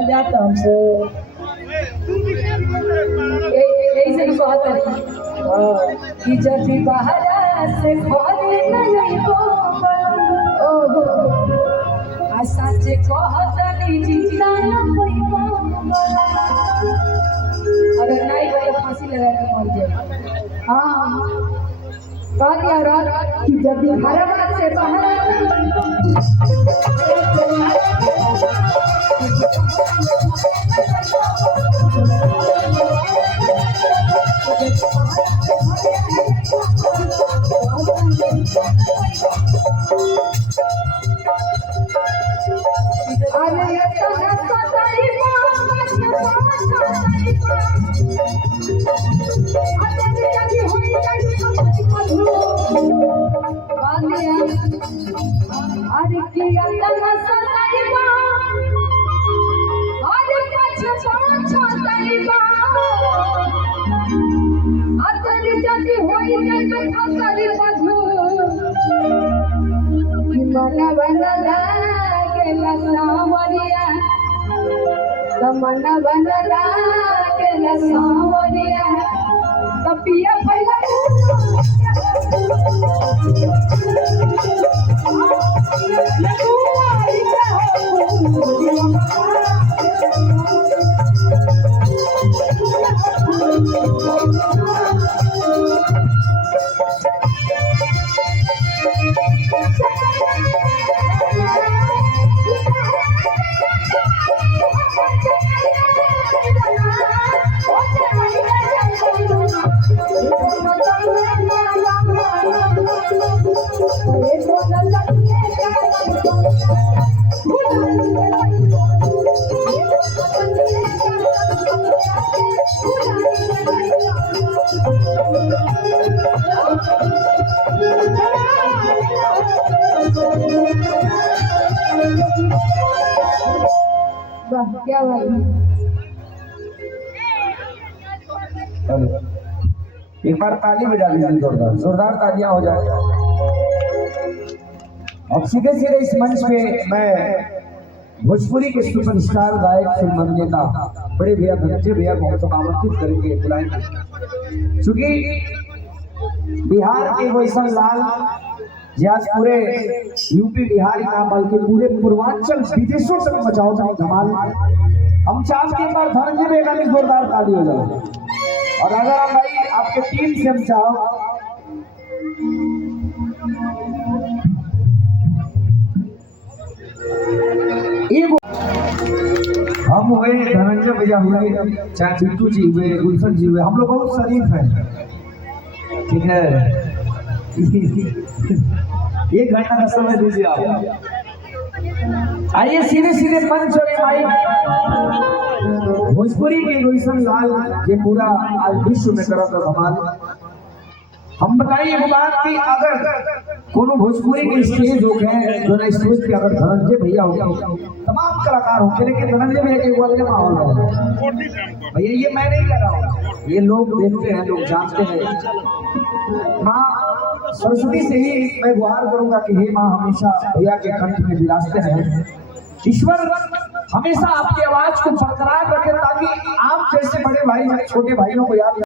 कहल जाता हमसे ऐसे भी कहता कि जदि बाहरा से घरे नहीं हो ओहो आ सच कहतनी जिंदा न होइबो अगर नहीं हो तो फांसी लगा के मर जाए। हाँ कह दिया कि जदि घरवा से बाहरा अरे की अल्लाह सताइबा अरे पछा छताइबा अतरी जदी होई जाय तो खसरी बधू मन बना लागे लसावरिया मन बना लागे लसावरिया कपिया फैला क्या बात है। एक बार ताली बजा दीजिए, जोरदार जोरदार तालियां हो जाए। अब सीधे सीधे इस मंच पे मैं भोजपुरी के सुपरस्टार गायक फिल्म अभिनेता बड़े भैया धनंजय भैया को हम आमंत्रित करेंगे, बुलाएंगे। क्योंकि बिहार के वैसा लाल आज पूरे यूपी बिहार का बल्कि पूरे पूर्वांचल विदेशों तक मचाओ था धमाल। हम चाहते हैं एक बार धनंजय भैया की जोरदार ताली हो जाए। और अगर हम भाई आपके टीम से हम चाहो हम हुए धनंजय भैया हुए, चाहे बिट्टू जी हुए, गुलशन जी हुए, हम लोग बहुत शरीफ हैं, ठीक है। एक घंटा का समय दीजिए आप। आइए सीधे सीधे मंच और माइक भोजपुरी के गुलशन लाल ये पूरा आज विश्व में करा था धमाल। हम बताइए एक बात कि अगर कोनो भोजपुरी के स्टेज हो गए जो ना स्टेज पे अगर धनंजय भैया हो तमाम कलाकार हो, लेकिन धनंजय भैया के वाले माहौल है भैया, ये मैं नहीं कह रहा हूँ, ये लोग देखते हैं, लोग जानते हैं। माँ सरस्वती से ही मैं गुहार करूंगा कि हे माँ हमेशा भैया के कंठ में विराजते हैं। ईश्वर हमेशा आपकी आवाज को बरकरार रखे ताकि आप जैसे बड़े भाई छोटे भाइयों को याद